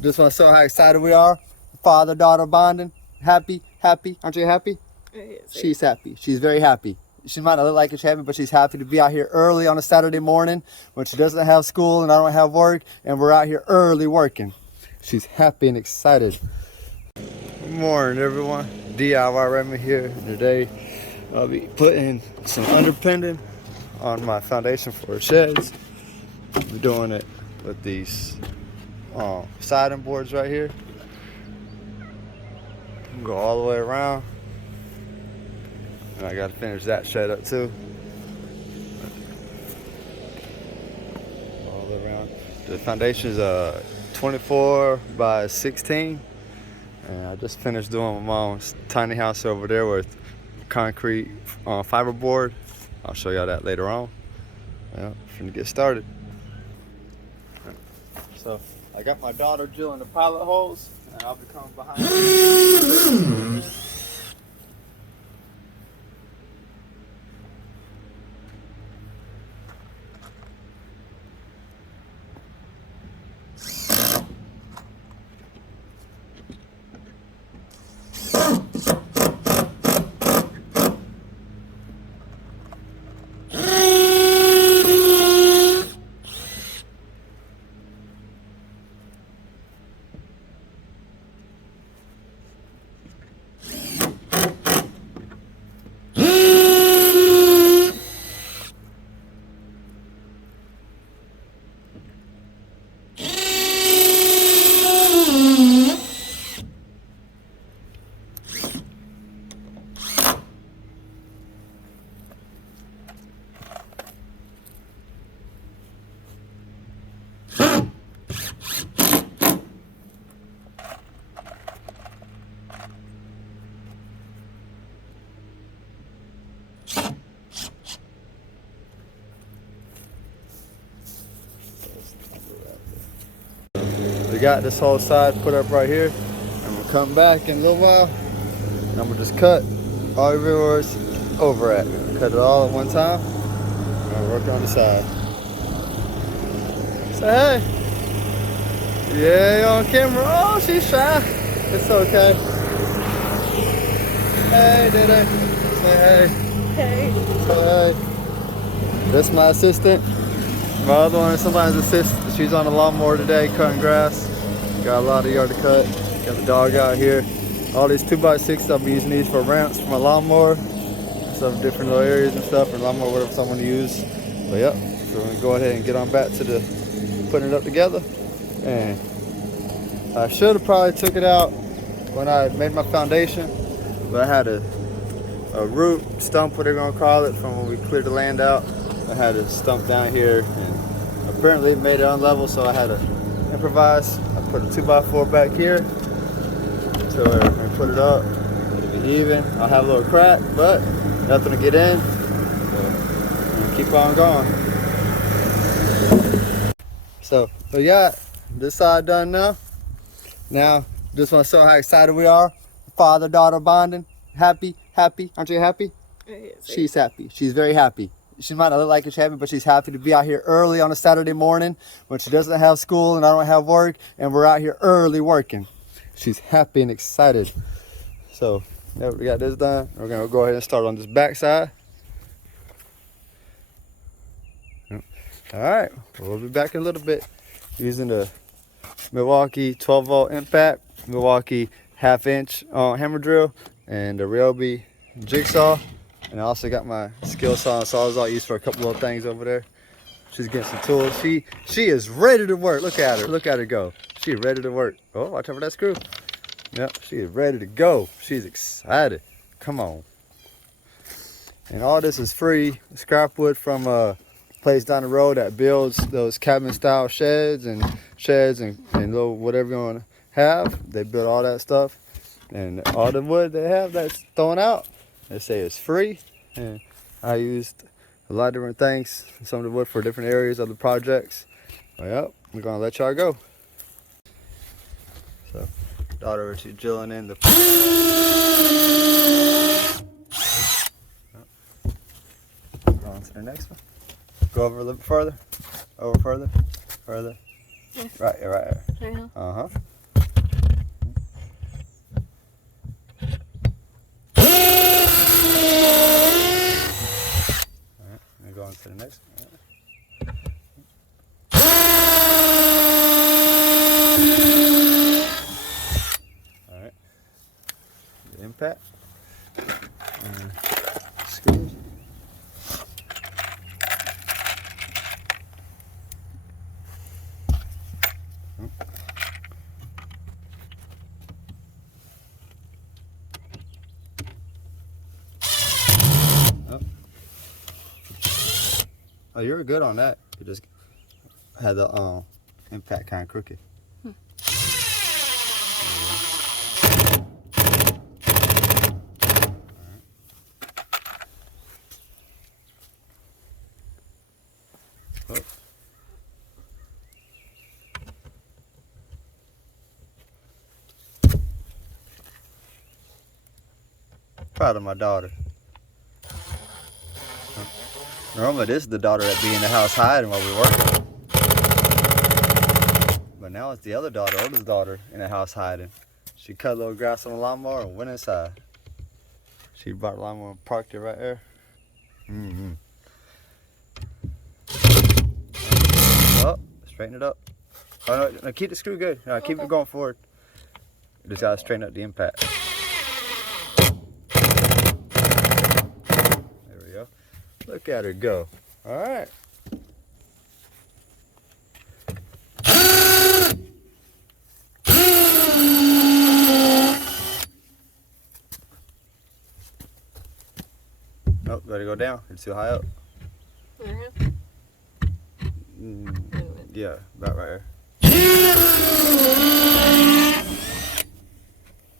Just want to show how excited we are. Father-daughter bonding. Happy, happy. Aren't you happy? She's happy. She's very happy. She might not look like she's happy, but she's happy to be out here early on a Saturday morning when she doesn't have school and I don't have work, and we're out here early working. She's happy and excited. Good morning, everyone. DIY Raymond here. And today I'll be putting some underpinning on my foundation for sheds. We're doing it with these siding boards right here. Go all the way around. And I gotta finish that shed up too. All the way around. The foundation is 24 by 16. And I just finished doing my mom's tiny house over there with concrete fiberboard. I'll show y'all that later on. Yeah, finna get started. So I got my daughter drilling the pilot holes, and I'll be coming behind her. We got this whole side put up right here, and we'll come back in a little while, and I'm gonna just cut all everywhere it's over at. Cut it all at one time, and work on the side. Say hey. Yeah, you're on camera. Oh, she's shy. It's okay. Hey, Dede. Say hey. Hey. Say hey. That's my assistant. My other one is somebody's assistant. She's on the lawnmower today, cutting grass. Got a lot of yard to cut. Got the dog out here. All these 2x6s, I'll be using these for ramps for my lawnmower. Some different little areas and stuff, and lawnmower, whatever someone to use. But yep, so we're gonna go ahead and get on back to the putting it up together. And I should have probably took it out when I made my foundation, but I had a root stump, what they're gonna call it, from when we cleared the land out. I had a stump down here, and apparently it made it unlevel, so I had to improvise. I put a 2x4 back here, so I put it up, it'll be even. I'll have a little crack, but nothing to get in, so keep on going. So we got this side done now. Now, just want to show how excited we are. Father-daughter bonding. Happy, happy. Aren't you happy? She's happy. She's very happy. She might not look like she's happy, but she's happy to be out here early on a Saturday morning when she doesn't have school and I don't have work, and we're out here early working. She's happy and excited. So, yeah, we got this done. We're gonna go ahead and start on this back side. All right, we'll be back in a little bit using the Milwaukee 12-volt impact, Milwaukee 1/2-inch hammer drill, and the Ryobi jigsaw. And I also got my skill saw and sawzall used for a couple little things over there. She's getting some tools. She is ready to work. Look at her. Look at her go. She's ready to work. Oh, watch out for that screw. Yep, she is ready to go. She's excited. Come on. And all this is free. Scrap wood from a place down the road that builds those cabin-style sheds and little whatever you want to have. They build all that stuff. And all the wood they have that's thrown out, they say it's free, and I used a lot of different things, some of the wood for different areas of the projects. But yep, we're gonna let y'all go. So, daughter, she's drilling in the. On to the next one. Go over a little bit further. Over further. Further. Yeah. Right here. Right now? Uh-huh. Alright, I'm gonna go on to the next one. Alright. The impact. Screws. Oh, you were good on that. You just had the impact kind of crooked. Oh. Proud of my daughter. Normally this is the daughter that be in the house hiding while we working. But now it's the other daughter, oldest daughter, in the house hiding. She cut a little grass on the lawnmower and went inside. She brought the lawnmower and parked it right there. Mm-hmm. Oh, straighten it up. Oh no, keep the screw good. No, keep it going forward. You just gotta straighten up the impact. There we go. Look at her go. All right. Oh, gotta go down. It's too high up. Right here? Yeah, about right here.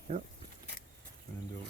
Yep. And do